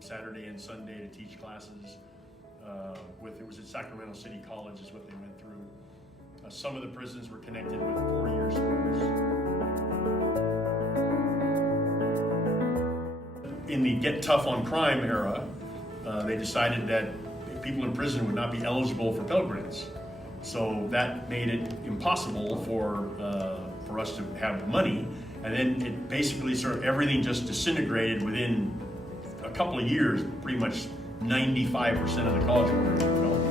Saturday and Sunday to teach classes. It was at Sacramento City College is what they went through. Some of the prisons were connected with 4-year schools. In the Get Tough on Crime era, they decided that people in prison would not be eligible for Pell Grants. So that made it impossible for us to have money. And then it basically sort of everything just disintegrated within a couple of years. Pretty much 95% of the college programs were gone.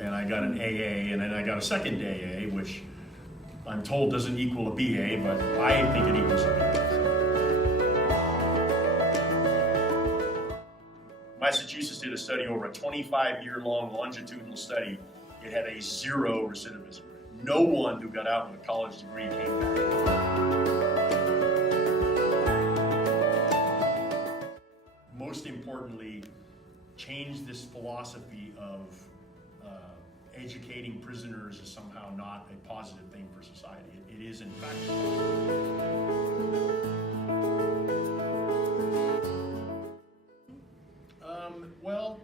And I got an AA, and then I got a second AA, which I'm told doesn't equal a BA, but I think it equals a BA. Massachusetts did a study over a 25-year-long longitudinal study. It had a 0 recidivism rate. No one who got out with a college degree came back. Most importantly, change this philosophy of educating prisoners is somehow not a positive thing for society. It is, in fact. Well,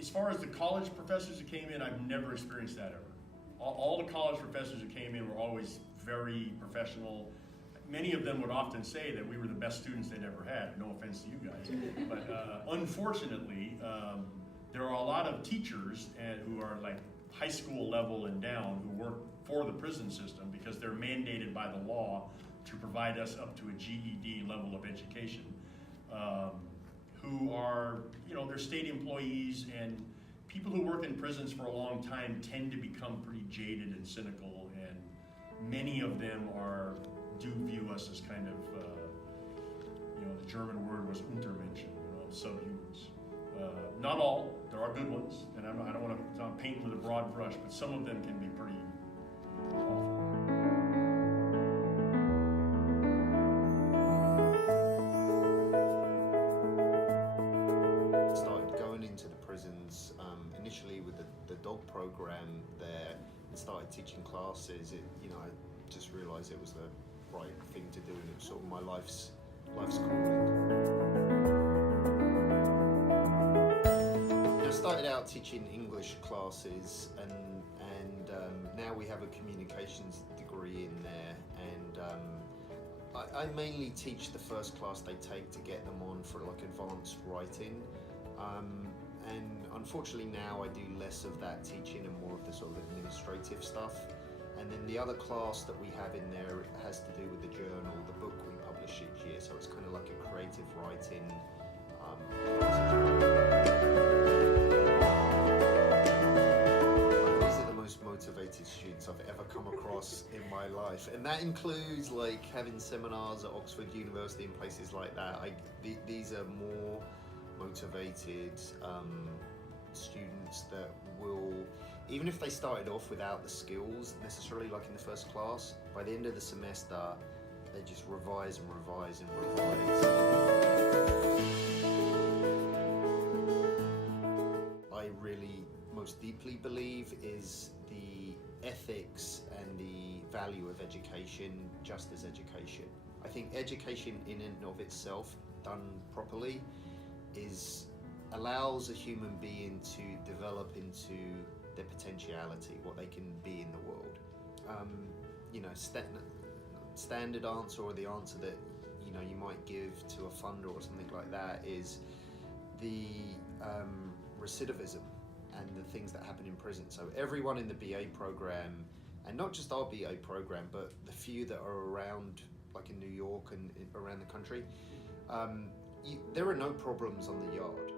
as far as the college professors who came in, I've never experienced that ever. All the college professors who came in were always very professional. Many of them would often say that we were the best students they'd ever had. No offense to you guys. But unfortunately, there are a lot of teachers who are like high school level and down who work for the prison system because they're mandated by the law to provide us up to a GED level of education. Who are, they're state employees, and people who work in prisons for a long time tend to become pretty jaded and cynical, and many of them do view us as kind of, the German word was Untermenschen, subhumans. Not all, there are good ones, and I don't want to paint with a broad brush, but some of them can be pretty awful. Initially with the dog program there and started teaching classes, I just realized it was the right thing to do, and it was sort of my life's calling. I started out teaching English classes, and now we have a communications degree in there, and I mainly teach the first class they take to get them on for like advanced writing. And unfortunately now I do less of that teaching and more of the sort of administrative stuff. And then the other class that we have in there has to do with the journal, the book we publish each year. So it's kind of like a creative writing class. These are the most motivated students I've ever come across in my life. And that includes like having seminars at Oxford University and places like that. These are more motivated students that will, even if they started off without the skills necessarily like in the first class, by the end of the semester they just revise and revise and revise. I really most deeply believe is the ethics and the value of education just as education. I think education in and of itself, done properly, allows a human being to develop into their potentiality, what they can be in the world. Standard answer, or the answer that you might give to a funder or something like that, is the recidivism and the things that happen in prison. So everyone in the BA program, and not just our BA program, but the few that are around, like in New York and around the country, there are no problems on the yard.